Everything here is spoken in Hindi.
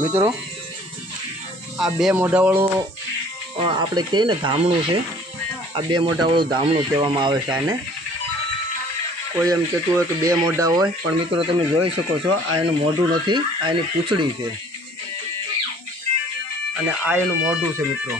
मित्रों आ बे मोढावाळो आपणे कहीए ने धामणुं छे। आ बे मोढावाळुं धामणुं कहेवामां आवे छे। आने कोई एम कहेतुं होय के बे मोढा होय, पण मित्रों तमे जोई शको छो आ एनुं मोढुं नथी, आ एनी पूंछड़ी छे अने आ एनुं मोढुं छे। मित्रों